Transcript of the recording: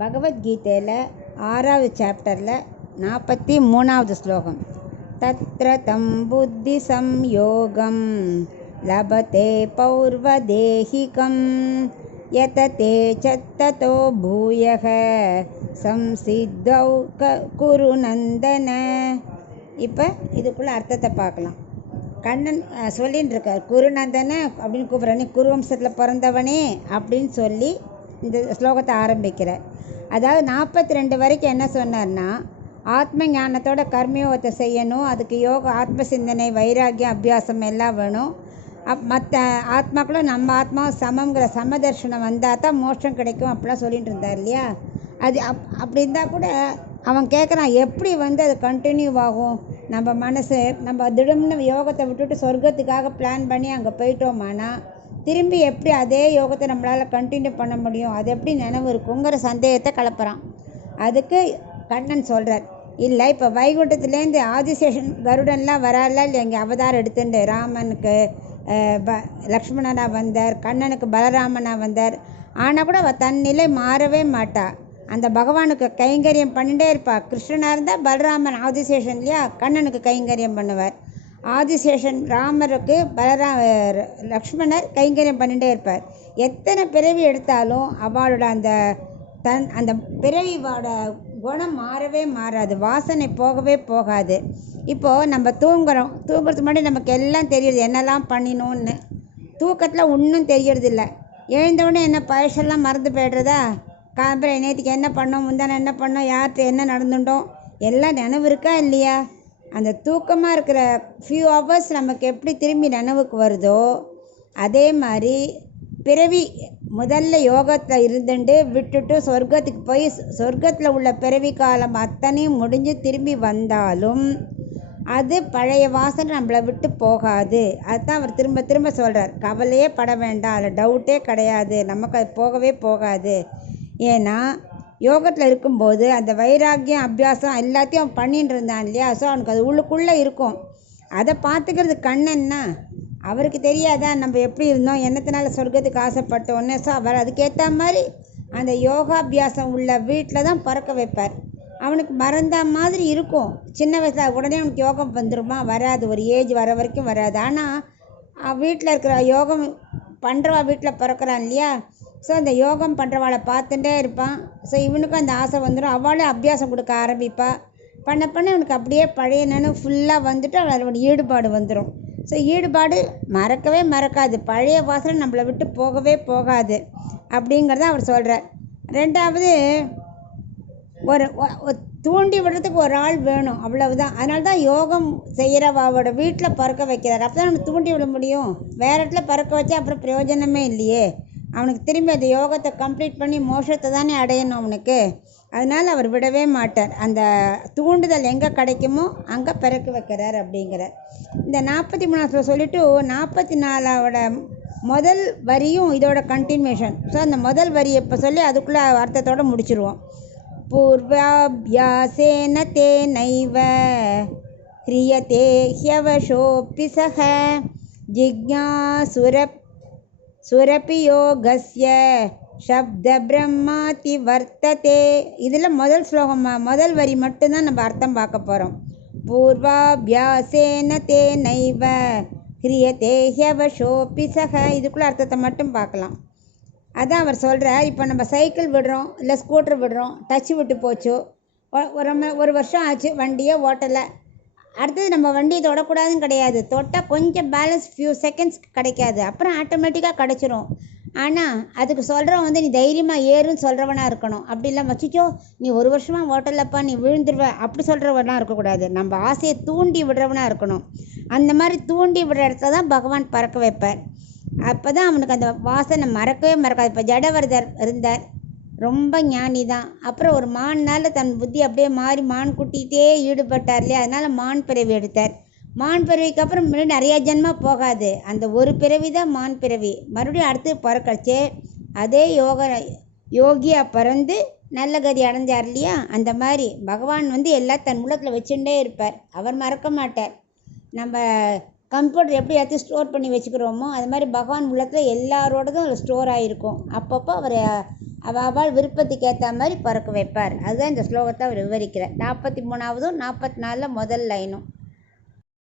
பகவத்கீதையில் 6வது சாப்டரில் 43வது ஸ்லோகம். தத்ர தம் புத்தி சம்யோகம் லபதே பௌர்வதேஹிகம் யததே சத்ததோ பூயக சம்சித்தௌ குரு நந்தன. இப்போ இதுக்குள்ள அர்த்தத்தை பார்க்கலாம். கண்ணன் சொல்லின்னு இருக்கார், குருநந்தன அப்படின்னு கூப்பிட்ற, குருவம்சத்தில் பிறந்தவனே அப்படின்னு சொல்லி இந்த ஸ்லோகத்தை ஆரம்பிக்கிறார். அதாவது 42 வரைக்கும் என்ன சொன்னார்னா, ஆத்ம ஞானத்தோட கர்மயோகத்தை செய்யணும், அதுக்கு யோக ஆத்ம சிந்தனை வைராக்கியம் அபியாசம் எல்லாம் வேணும். மற்ற ஆத்மாக்களும் நம்ம ஆத்மாவும் சமங்கிற சமதர்ஷனம் வந்தால் தான் மோட்சம் கிடைக்கும் அப்படிலாம் சொல்லிட்டு இருந்தார் இல்லையா. அது அப்படி இருந்தால் கூட அவன் கேட்குறான், எப்படி அது கண்டினியூ ஆகும்? நம்ம மனசு நம்ம திடம்னு யோகத்தை விட்டுட்டு சொர்க்கத்துக்காக பிளான் பண்ணி அங்கே போயிட்டோமானா திரும்பி எப்படி அதே யோகத்தை நம்மளால் கண்டினியூ பண்ண முடியும்? அது எப்படி நினைவு இருக்குங்கிற சந்தேகத்தை கலப்புறான். அதுக்கு கண்ணன் சொல்கிறார், இல்லை இப்போ வைகுண்டத்துலேருந்து ஆதிசேஷன் கருடன்லாம் வரால இல்லை, இங்கே அவதாரம் எடுத்துட்டு ராமனுக்கு லக்ஷ்மணனாக வந்தார், கண்ணனுக்கு பலராமனாக வந்தார். ஆனால் கூட அவள் தன் நிலை மாறவே மாட்டா, அந்த பகவானுக்கு கைங்கரியம் பண்ணிகிட்டே இருப்பாள். கிருஷ்ணனாக இருந்தால் பலராமன் ஆதிசேஷன் இல்லையா, கண்ணனுக்கு கைங்கரியம் பண்ணுவார். ஆதிசேஷன் ராமருக்கு லக்ஷ்மணர் கைங்கரியம் பண்ணிகிட்டே இருப்பார். எத்தனை பிறவி எடுத்தாலும் அவளோட அந்த பிறவியோட குணம் மாறவே மாறாது, வாசனை போகவே போகாது. இப்போது நம்ம தூங்குறதுக்கு முன்னாடி நமக்கு எல்லாம் தெரியுது என்னெல்லாம் பண்ணினோன்னு. தூக்கத்தில் ஒன்றும் தெரியறதில்ல. எழுந்தவுடனே என்ன பழசெல்லாம் மறந்து போய்டுறதா? காலம்பரை நேற்றுக்கு என்ன பண்ணோம், முந்தான என்ன பண்ணோம், யார்கிட்ட என்ன நடந்துட்டோம் எல்லாம் நினைவு இருக்கா இல்லையா? அந்த தூக்கமாக இருக்கிற ஃபியூ ஹவர்ஸ் நமக்கு எப்படி திரும்பி நினைவுக்கு வருதோ, அதே மாதிரி பிறவி முதல்ல யோகத்தில் இருந்துட்டு விட்டுட்டு சொர்க்கத்துக்கு போய் சொர்க்கத்தில் உள்ள பிறவி காலம் அத்தனையும் முடிஞ்சு திரும்பி வந்தாலும் அது பழைய வாசனை நம்மளை விட்டு போகாது. அதுதான் அவர் திரும்ப திரும்ப சொல்கிறார், கவலையே பட வேண்டாம், அதில் டவுட்டே கிடையாது, நமக்கு அது போகவே போகாது. ஏன்னா யோகத்தில் இருக்கும்போது அந்த வைராக்கியம் அபியாசம் எல்லாத்தையும் பண்ணிட்டு இருந்தான் இல்லையா. ஸோ அவனுக்கு அது உள்ளுக்குள்ளே இருக்கும். அதை பார்த்துக்கிறது கண்ணன்னா அவருக்கு தெரியாதா நம்ம எப்படி இருந்தோம், என்னத்தினால சொர்க்கத்துக்கு ஆசைப்பட்டோன்னு. ஸோ அவர் அதுக்கேற்ற மாதிரி அந்த யோகாபியாசம் உள்ள வீட்டில் தான் பறக்க வைப்பார். அவனுக்கு மறந்த மாதிரி இருக்கும். சின்ன வயசில் உடனே அவனுக்கு யோகம் வந்துடுமா? வராது, ஒரு ஏஜ் வர வரைக்கும் வராது. ஆனால் வீட்டில் இருக்கிற யோகம் பண்ணுறவா வீட்டில் பிறக்கிறான் இல்லையா. ஸோ அந்த யோகம் பண்ணுறவாளை பார்த்துட்டே இருப்பான். ஸோ இவனுக்கும் அந்த ஆசை வந்துடும், அவளே அபியாசம் கொடுக்க ஆரம்பிப்பாள். பண்ண இவனுக்கு அப்படியே பழைய நினைவு ஃபுல்லாக வந்துட்டு அவளோட ஈடுபாடு வந்துடும். ஸோ ஈடுபாடு மறக்கவே மறக்காது, பழைய வாசனை நம்மளை விட்டு போகவே போகாது அப்படிங்கிறத அவர் சொல்கிறார். ரெண்டாவது, ஒரு தூண்டி விடுறதுக்கு ஒரு ஆள் வேணும், அவ்வளவுதான். அதனால தான் யோகம் செய்கிறவாவோட வீட்டில் பறக்க வைக்கிறார். அப்போ தான் அவனுக்கு தூண்டி விட முடியும். வேறு இடத்துல பறக்க வச்சா அப்புறம் பிரயோஜனமே இல்லையே. அவனுக்கு திரும்பி அந்த யோகத்தை கம்ப்ளீட் பண்ணி மோட்சத்தை தானே அடையணும் அவனுக்கு. அதனால் அவர் விடவே மாட்டார். அந்த தூண்டுதல் எங்கே கிடைக்குமோ அங்கே பிறக்க வைக்கிறார் அப்படிங்கிறார். இந்த 43 சொல்லிவிட்டு 44வோட முதல் வரியும் இதோட கண்டினியூஷன். ஸோ அந்த முதல் வரியை இப்போ சொல்லி அதுக்குள்ளே அர்த்தத்தோடு முடிச்சிருவோம். பூர்வாபியாசேன தே நைவ ஹ்ரியதே ஹ்யவசோபி சஹ ஜிக்ஞாசுரபி யோகஸ்ய சப்த பிரம்மாதி வர்த்ததே. இதில் முதல் ஸ்லோகம் முதல் வரி மட்டும்தான் நம்ம அர்த்தம் பார்க்க போகிறோம். பூர்வாபியாசேன தே நைவ ஹ்ரியதே ஹ்யவசோபி சஹ, இதுக்குள்ள அர்த்தத்தை மட்டும் பார்க்கலாம். அதான் அவர் சொல்கிறார், இப்போ நம்ம சைக்கிள் விடுறோம் இல்லை ஸ்கூட்டர் விடுறோம், டச்சு விட்டு போச்சு, ஒரு வருஷம் ஆச்சு வண்டியை ஓட்டலை. அடுத்தது நம்ம வண்டியை தொடக்கூடாதுன்னு கிடையாது, தொட்டால் கொஞ்சம் பேலன்ஸ் ஃபியூ செகண்ட்ஸ் கிடைக்காது, அப்புறம் ஆட்டோமேட்டிக்காக கிடச்சிரும். ஆனால் அதுக்கு சொல்கிறவன் நீ தைரியமாக ஏறுன்னு சொல்கிறவனாக இருக்கணும். அப்படி இல்லை, வச்சுச்சோ நீ ஒரு வருஷமாக ஓட்டலப்பா நீ விழுந்துருவ அப்படி சொல்கிறவனாக இருக்கக்கூடாது. நம்ம ஆசையை தூண்டி விடுறவனாக இருக்கணும். அந்த மாதிரி தூண்டி விடுற இடத்துல தான் பகவான் பறக்க வைப்பார். அப்போ தான் அவனுக்கு அந்த வாசனை மறக்கவே மறக்காது. இப்போ ஜடவரதர் இருந்தார், ரொம்ப ஞானி தான். அப்புறம் ஒரு மான்னால் தன் புத்தி அப்படியே மாறி மான் குட்டிகிட்டே ஈடுபட்டார் இல்லையா. அதனால் மான் பிறவி எடுத்தார். மான் பிறவிக்கு அப்புறம் நிறையா ஜென்மம் போகாது, அந்த ஒரு பிறவி தான் மான் பிறவி. மறுபடியும் அடுத்து பிறக்கச்சே அதே யோகியாக பிறந்து நல்ல கதி அடைஞ்சார் இல்லையா. அந்த மாதிரி பகவான் எல்லாம் தன் உள்ளத்தில் வச்சுட்டே இருப்பார், அவர் மறக்க மாட்டார். நம்ம கம்ப்யூட்டர் எப்படி எல்லாத்தையும் ஸ்டோர் பண்ணி வச்சுக்கிறோமோ அது மாதிரி பகவான் உள்ளத்தில் எல்லாரோடதும் ஸ்டோர் ஆகிருக்கும். அப்பப்போ அவர் அவள் விருப்பத்துக்கு ஏற்ற மாதிரி பிறக்க வைப்பார். அதுதான் இந்த ஸ்லோகத்தை அவர் விவரிக்கிறார். 43வது 44 முதல் லைனும்.